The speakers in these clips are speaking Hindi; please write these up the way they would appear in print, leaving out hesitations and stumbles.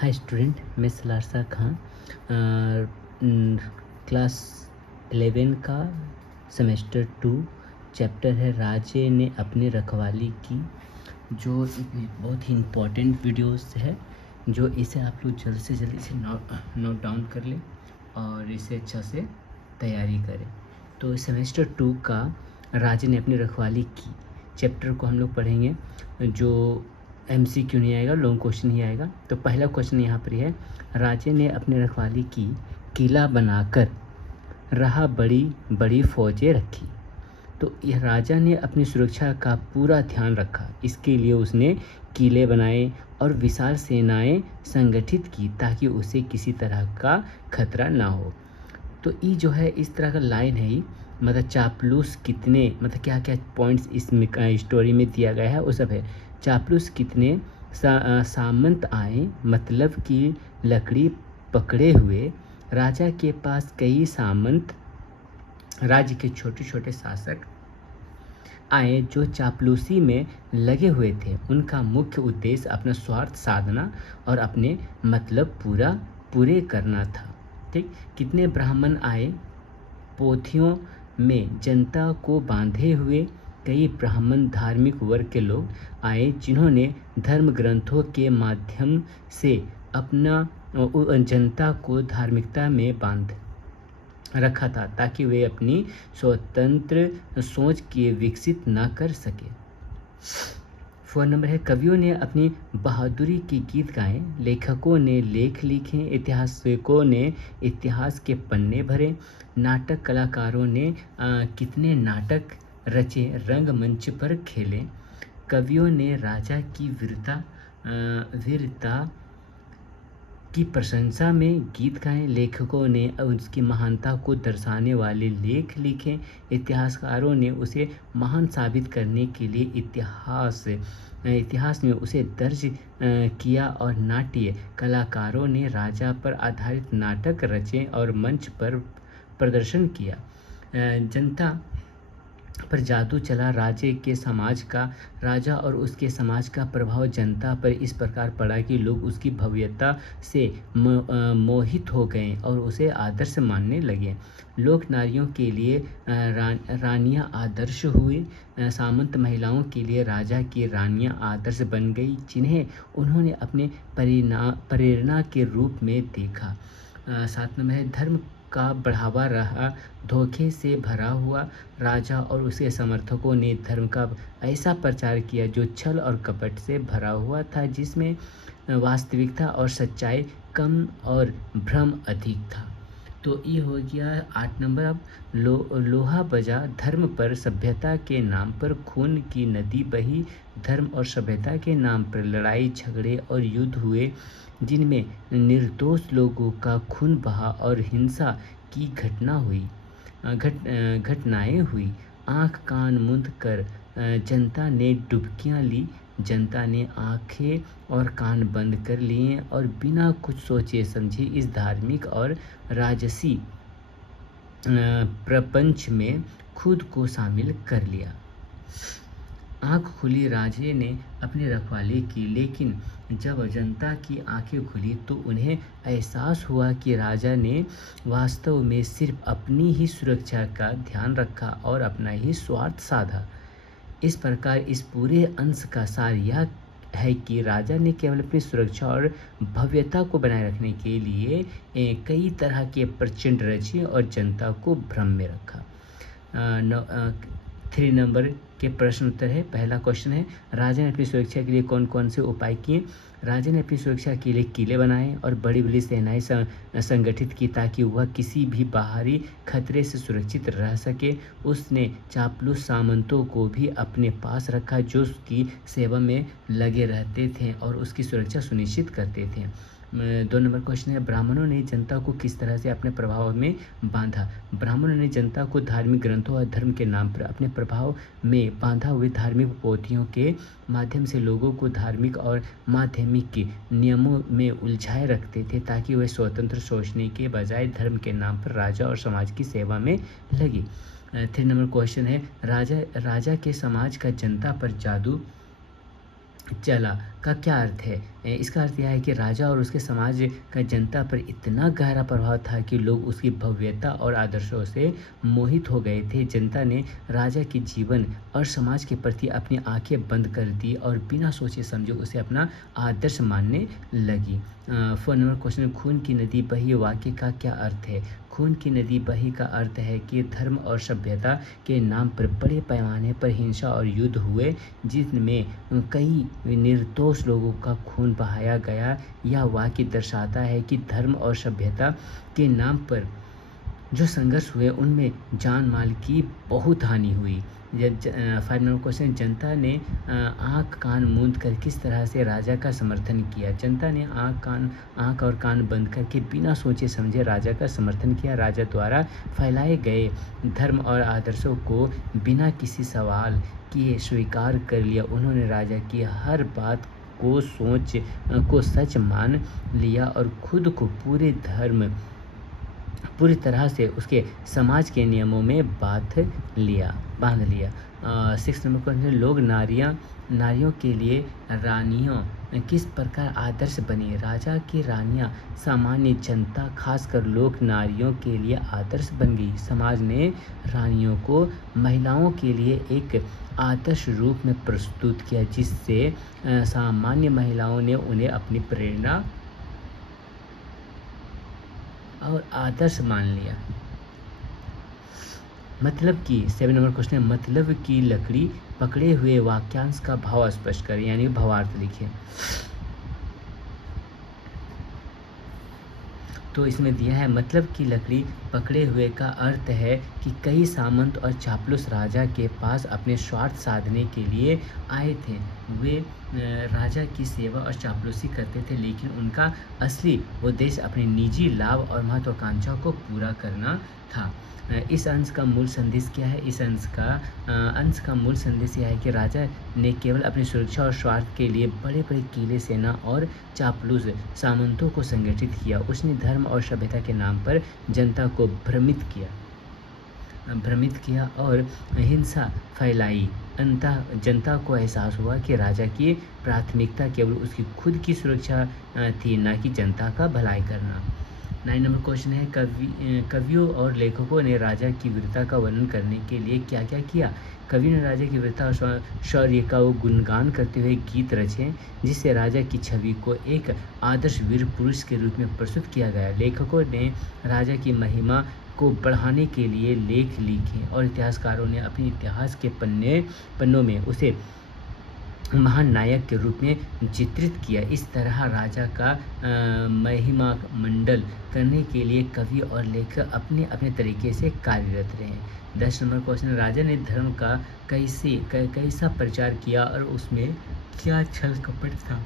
हाय स्टूडेंट, मैं सलारसा खां क्लास 11 का सेमेस्टर 2 चैप्टर है राजे ने अपनी रखवाली की। जो एक बहुत ही इम्पोर्टेंट वीडियोस है, जो इसे आप लोग जल्द से जल्द इसे नोट डाउन कर लें और इसे अच्छा से तैयारी करें। तो सेमेस्टर 2 का राजे ने अपनी रखवाली की चैप्टर को हम लोग पढ़ेंगे। जो MCQ नहीं आएगा, लॉन्ग क्वेश्चन ही आएगा। तो पहला क्वेश्चन यहाँ पर है, राजे ने अपनी रखवाली की, किला बनाकर रहा बड़ी बड़ी फौजें रखी। तो यह राजा ने अपनी सुरक्षा का पूरा ध्यान रखा। इसके लिए उसने किले बनाए और विशाल सेनाएं संगठित की ताकि उसे किसी तरह का खतरा ना हो। तो ये जो है इस तरह का लाइन है, ये मतलब चापलूस कितने, मतलब क्या क्या पॉइंट्स इस स्टोरी में दिया गया है वो सब है। चापलूस कितने सामंत आए, मतलब कि लकड़ी पकड़े हुए। राजा के पास कई सामंत, राज्य के छोटे छोटे शासक आए जो चापलूसी में लगे हुए थे। उनका मुख्य उद्देश्य अपना स्वार्थ साधना और अपने मतलब पूरे करना था। ठीक, कितने ब्राह्मण आए, पोथियों में जनता को बांधे हुए कई ब्राह्मण धार्मिक वर्ग के लोग आए जिन्होंने धर्म ग्रंथों के माध्यम से अपना जनता को धार्मिकता में बांध रखा था ताकि वे अपनी स्वतंत्र सोच के विकसित ना कर सके। 4 नंबर है, कवियों ने अपनी बहादुरी के गीत गाए, लेखकों ने लेख लिखे, ऐतिहासिकों ने इतिहास के पन्ने भरे, नाटक कलाकारों ने कितने नाटक रचे, रंगमंच पर खेले। कवियों ने राजा की वीरता की प्रशंसा में गीत गाए, लेखकों ने उसकी महानता को दर्शाने वाले लेख लिखे, इतिहासकारों ने उसे महान साबित करने के लिए इतिहास में उसे दर्ज किया और नाट्य कलाकारों ने राजा पर आधारित नाटक रचे और मंच पर प्रदर्शन किया। जनता पर जादू चला, राजा और उसके समाज का प्रभाव जनता पर इस प्रकार पड़ा कि लोग उसकी भव्यता से मोहित हो गए और उसे आदर्श मानने लगे। लोक नारियों के लिए रानियां आदर्श हुई, सामंत महिलाओं के लिए राजा की रानियां आदर्श बन गई जिन्हें उन्होंने अपने प्रेरणा के रूप में देखा। 7 नंबर है, धर्म का बढ़ावा रहा, धोखे से भरा हुआ। राजा और उसके समर्थकों ने धर्म का ऐसा प्रचार किया जो छल और कपट से भरा हुआ था, जिसमें वास्तविकता और सच्चाई कम और भ्रम अधिक था। तो ये हो गया 8 नंबर। अब लोहा बजा, धर्म पर सभ्यता के नाम पर खून की नदी बही, धर्म और सभ्यता के नाम पर लड़ाई झगड़े और युद्ध हुए जिनमें निर्दोष लोगों का खून बहा और हिंसा की घटनाएं हुई। आंख कान मूंद कर जनता ने डुबकियां ली, जनता ने आंखें और कान बंद कर लिए और बिना कुछ सोचे समझे इस धार्मिक और राजसी प्रपंच में खुद को शामिल कर लिया। आंख खुली, राजे ने अपनी रखवाली की, लेकिन जब जनता की आंखें खुली तो उन्हें एहसास हुआ कि राजा ने वास्तव में सिर्फ अपनी ही सुरक्षा का ध्यान रखा और अपना ही स्वार्थ साधा। इस प्रकार इस पूरे अंश का सार यह है कि राजा ने केवल अपनी सुरक्षा और भव्यता को बनाए रखने के लिए कई तरह के प्रचंड रचे और जनता को भ्रम में रखा। 3 नंबर के प्रश्न उत्तर है। पहला क्वेश्चन है, राजा ने अपनी सुरक्षा के लिए कौन कौन से उपाय किए। राजा ने अपनी सुरक्षा के लिए किले बनाए और बड़ी बड़ी सेनाएं संगठित की ताकि वह किसी भी बाहरी खतरे से सुरक्षित रह सके। उसने चापलूस सामंतों को भी अपने पास रखा जो उसकी सेवा में लगे रहते थे और उसकी सुरक्षा सुनिश्चित करते थे। 2 नंबर क्वेश्चन है, ब्राह्मणों ने जनता को किस तरह से अपने प्रभाव में बांधा। ब्राह्मणों ने जनता को धार्मिक ग्रंथों और धर्म के नाम पर अपने प्रभाव में बांधा हुए धार्मिक पोथियों के माध्यम से लोगों को धार्मिक और माध्यमिक नियमों में उलझाए रखते थे ताकि वे स्वतंत्र सोचने के बजाय धर्म के नाम पर राजा और समाज की सेवा में लगे। 3 नंबर क्वेश्चन है, राजा के समाज का जनता पर जादू चला का क्या अर्थ है? इसका अर्थ यह है कि राजा और उसके समाज का जनता पर इतना गहरा प्रभाव था कि लोग उसकी भव्यता और आदर्शों से मोहित हो गए थे। जनता ने राजा के जीवन और समाज के प्रति अपनी आंखें बंद कर दी और बिना सोचे समझे उसे अपना आदर्श मानने लगी। 4 नंबर क्वेश्चन, खून की नदी बही वाक्य का क्या अर्थ है? खून की नदी बही का अर्थ है कि धर्म और सभ्यता के नाम पर बड़े पैमाने पर हिंसा और युद्ध हुए, जिनमें कई निर्दोष लोगों का खून बहाया गया। यह वाक्य दर्शाता है कि धर्म और सभ्यता के नाम पर जो संघर्ष हुए उनमें जान माल की बहुत हानि हुई। 5 नंबर क्वेश्चन, जनता ने आँख कान मूंद कर किस तरह से राजा का समर्थन किया? जनता ने आँख और कान बंद करके बिना सोचे समझे राजा का समर्थन किया। राजा द्वारा फैलाए गए धर्म और आदर्शों को बिना किसी सवाल किए स्वीकार कर लिया। उन्होंने राजा की हर बात को सच मान लिया और खुद को पूरी तरह से उसके समाज के नियमों में बांध लिया। 6 नंबर क्वेश्चन, लोग नारियों के लिए रानियों किस प्रकार आदर्श बनी? राजा की रानियां सामान्य जनता खासकर लोक नारियों के लिए आदर्श बन गई। समाज ने रानियों को महिलाओं के लिए एक आदर्श रूप में प्रस्तुत किया, जिससे सामान्य महिलाओं ने उन्हें अपनी प्रेरणा और आदर्श मान लिया। मतलब कि 7 नंबर क्वेश्चन है, मतलब की लकड़ी पकड़े हुए वाक्यांश का भाव स्पष्ट करें, यानी भावार्थ लिखें। तो इसमें दिया है, मतलब की लकड़ी पकड़े हुए का अर्थ है कि कई सामंत और चापलूस राजा के पास अपने स्वार्थ साधने के लिए आए थे। वे राजा की सेवा और चापलूसी करते थे, लेकिन उनका असली उद्देश्य अपने निजी लाभ और महत्वाकांक्षा को पूरा करना था। इस अंश का मूल संदेश क्या है? इस अंश का मूल संदेश यह है कि राजा ने केवल अपनी सुरक्षा और स्वार्थ के लिए बड़े बड़े किले, सेना और चापलूस सामंतों को संगठित किया। उसने धर्म और सभ्यता के नाम पर जनता को भ्रमित किया और हिंसा फैलाई। अंततः जनता को एहसास हुआ कि राजा की प्राथमिकता केवल उसकी खुद की सुरक्षा थी, न कि जनता का भलाई करना। 9 नंबर क्वेश्चन है, कवियों और लेखकों ने राजा की वीरता का वर्णन करने के लिए क्या क्या किया? कवि ने राजा की वीरता और शौर्य का गुणगान करते हुए गीत रचे, जिससे राजा की छवि को एक आदर्श वीर पुरुष के रूप में प्रस्तुत किया गया। लेखकों ने राजा की महिमा को बढ़ाने के लिए लेख लिखे और इतिहासकारों ने अपने इतिहास के पन्नों में उसे महान नायक के रूप में चित्रित किया। इस तरह राजा का महिमा मंडल करने के लिए कवि और लेखक अपने अपने तरीके से कार्यरत रहे। 10 नंबर क्वेश्चन, राजा ने धर्म का कैसा प्रचार किया और उसमें क्या छल कपट था?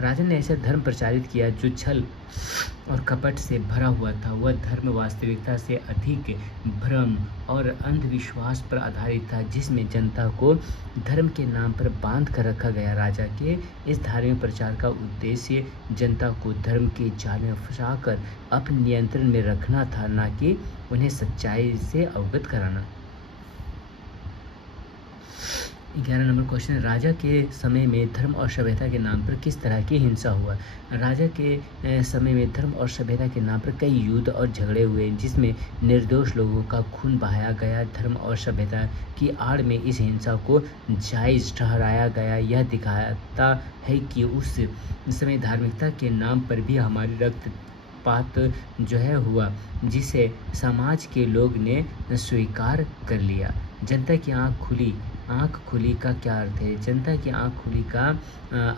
राजा ने ऐसा धर्म प्रचारित किया जो छल और कपट से भरा हुआ था। वह धर्म वास्तविकता से अधिक भ्रम और अंधविश्वास पर आधारित था, जिसमें जनता को धर्म के नाम पर बांध कर रखा गया। राजा के इस धार्मिक प्रचार का उद्देश्य जनता को धर्म के जाल में फंसाकर अपने नियंत्रण में रखना था, न कि उन्हें सच्चाई से अवगत कराना। 11 नंबर क्वेश्चन, राजा के समय में धर्म और सभ्यता के नाम पर किस तरह की हिंसा हुआ? राजा के समय में धर्म और सभ्यता के नाम पर कई युद्ध और झगड़े हुए, जिसमें निर्दोष लोगों का खून बहाया गया। धर्म और सभ्यता की आड़ में इस हिंसा को जायज़ ठहराया गया। यह दिखाता है कि उस समय धार्मिकता के नाम पर भी हमारी रक्तपात जो है हुआ, जिसे समाज के लोग ने स्वीकार कर लिया। जनता की आँख खुली का क्या अर्थ है? जनता की आँख खुली का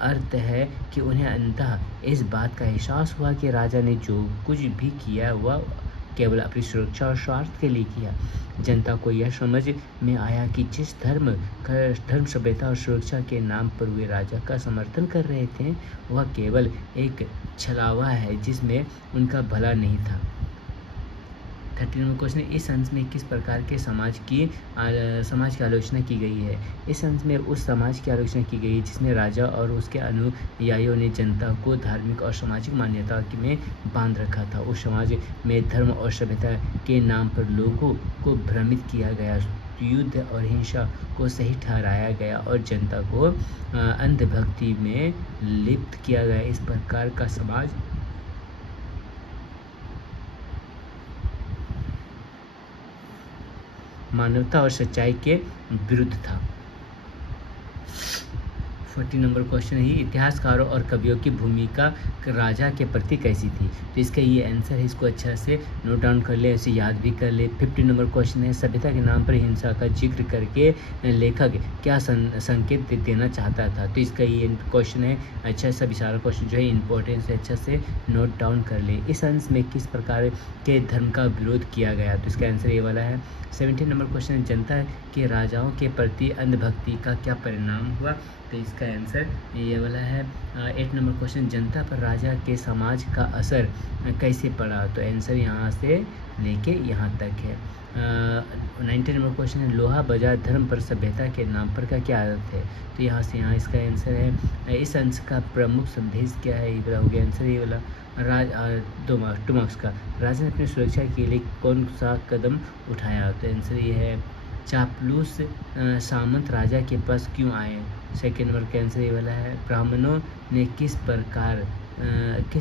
अर्थ है कि उन्हें अंततः इस बात का एहसास हुआ कि राजा ने जो कुछ भी किया वह केवल अपनी सुरक्षा और स्वार्थ के लिए किया। जनता को यह समझ में आया कि जिस धर्म, सभ्यता और सुरक्षा के नाम पर वे राजा का समर्थन कर रहे थे, वह केवल एक छलावा है जिसमें उनका भला नहीं था। 13वां क्वेश्चन, इस अंश में किस प्रकार के समाज की आलोचना की गई है? इस अंश में उस समाज की आलोचना की गई जिसमें राजा और उसके अनुयायियों ने जनता को धार्मिक और सामाजिक मान्यता में बांध रखा था। उस समाज में धर्म और सभ्यता के नाम पर लोगों को भ्रमित किया गया। युद्ध और हिंसा को सही ठहराया गया और जनता को अंधभक्ति में लिप्त किया गया। इस प्रकार का समाज मानवता और सच्चाई के विरुद्ध था। 40 नंबर क्वेश्चन है, इतिहासकारों और कवियों की भूमिका राजा के प्रति कैसी थी? तो इसका ये आंसर है, इसको अच्छा से नोट डाउन कर ले, इसे याद भी कर ले। 50 नंबर क्वेश्चन है, सभ्यता के नाम पर हिंसा का जिक्र करके लेखक क्या संकेत देना चाहता था? तो इसका ये क्वेश्चन है, अच्छा सा सारा क्वेश्चन जो है इंपॉर्टेंस है, अच्छा से नोट डाउन कर ले। इस अंश में किस प्रकार के धर्म का विरोध किया गया? तो इसका आंसर ये वाला है। 17 नंबर क्वेश्चन है, जनता के राजाओं के प्रति अंधभक्ति का क्या परिणाम हुआ? तो इसका आंसर ये वाला है। 8 नंबर क्वेश्चन, जनता पर राजा के समाज का असर कैसे पड़ा? तो आंसर यहाँ से लेके यहाँ तक है। 19 नंबर क्वेश्चन है, लोहा बाजार धर्म पर सभ्यता के नाम पर का क्या अर्थ है? तो यहाँ से यहाँ इसका आंसर है। इस अंश का प्रमुख संदेश क्या है? ये वाला हो गया आंसर, ये वाला। 2 मार्क्स का, राजा ने अपनी सुरक्षा के लिए कौन सा कदम उठाया? तो आंसर ये है, चापलूस सामंत राजा के पास क्यों आए? सेकेंड नंबर का आंसर ये वाला है। ब्राह्मणों ने किस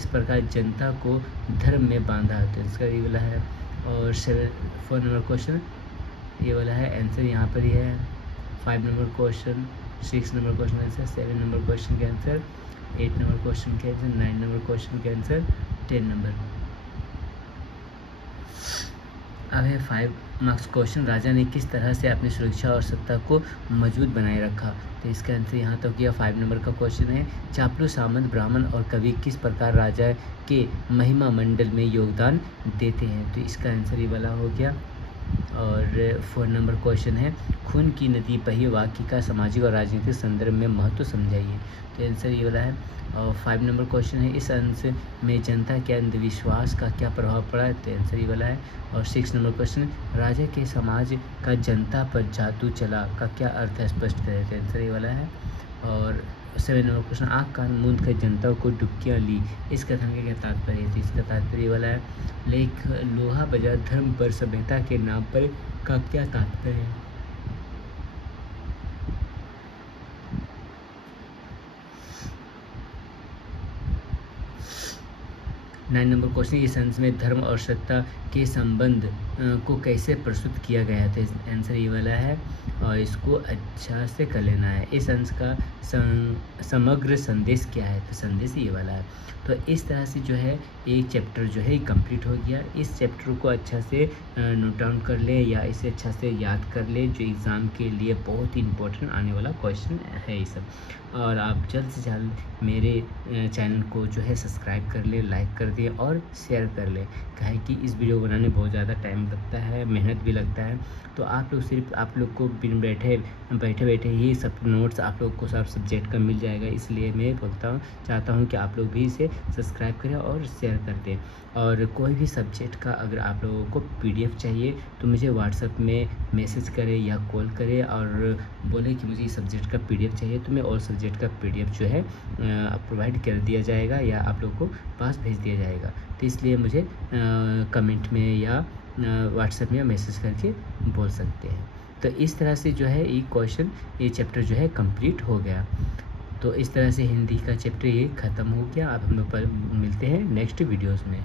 प्रकार जनता को धर्म में बांधा? तो इसका ये वाला है। और 4 नंबर क्वेश्चन ये वाला है, आंसर यहाँ पर ही है। 5 number question, 6 number question answer, 7 number question के आंसर, 8 नंबर क्वेश्चन के आंसर, 9 नंबर क्वेश्चन के आंसर, 10 नंबर। अब है 5 मार्क्स क्वेश्चन, राजा ने किस तरह से अपनी सुरक्षा और सत्ता को मजबूत बनाए रखा? तो इसका आंसर यहाँ तक किया। 5 नंबर का क्वेश्चन है, चापलूस सामंत ब्राह्मण और कवि किस प्रकार राजा के महिमा मंडल में योगदान देते हैं? तो इसका आंसर ये वाला हो गया। और 4 नंबर क्वेश्चन है, खून की नदी बही वाक्य का सामाजिक और राजनीतिक संदर्भ में महत्व समझाइए। तो आंसर ये वाला है। और 5 नंबर क्वेश्चन है, इस अंश में जनता के अंधविश्वास का क्या प्रभाव पड़ा है? तो आंसर ये वाला है। और 6 नंबर क्वेश्चन, राजा के समाज का जनता पर जादू चला का क्या अर्थ है? स्पष्ट करें। तो आंसर ये वाला है। और 7 नंबर क्वेश्चन, आँख कान मूंद कर जनता को डुबकियाँ ली, इस कथन का क्या तात्पर्य है? तो इसका तात्पर्य वाला है, लेख लोहा बाजार धर्म पर सभ्यता के नाम पर का क्या तात्पर्य है? 9 नंबर क्वेश्चन, इस अंश में धर्म और सत्ता के संबंध को कैसे प्रस्तुत किया गया था? आंसर ये वाला है। और इसको अच्छा से कर लेना है। इस अंश का समग्र संदेश क्या है? तो संदेश ये वाला है। तो इस तरह से जो है एक चैप्टर जो है कंप्लीट हो गया। इस चैप्टर को अच्छा से नोट डाउन कर ले या इसे अच्छा से याद कर ले, जो एग्ज़ाम के लिए बहुत ही इंपॉर्टेंट आने वाला क्वेश्चन है ये सब। और आप जल्द से जल्द मेरे चैनल को जो है सब्सक्राइब कर ले, लाइक कर दिए और शेयर कर ले। काहे कि इस वीडियो बनाने बहुत ज़्यादा टाइम लगता है, मेहनत भी लगता है। तो आप लोग सिर्फ आप लोग को बिन बैठे ही सब नोट्स आप लोग को सब सब्जेक्ट का मिल जाएगा। इसलिए मैं चाहता हूँ कि आप लोग भी इसे सब्सक्राइब करें और शेयर कर दें। और कोई भी सब्जेक्ट का अगर आप लोगों को PDF चाहिए तो मुझे व्हाट्सएप में मैसेज करें या कॉल करें और बोले कि मुझे इस सब्जेक्ट का PDF चाहिए, तो मैं और सब्जेक्ट का PDF जो है प्रोवाइड कर दिया जाएगा या आप लोगों को पास भेज दिया जाएगा। तो इसलिए मुझे कमेंट में या व्हाट्सएप में मैसेज करके बोल सकते हैं। तो इस तरह से जो है ये चैप्टर जो है कंप्लीट हो गया। तो इस तरह से हिंदी का चैप्टर ये ख़त्म हो गया। अब हम लोग मिलते हैं नेक्स्ट वीडियोज़ में।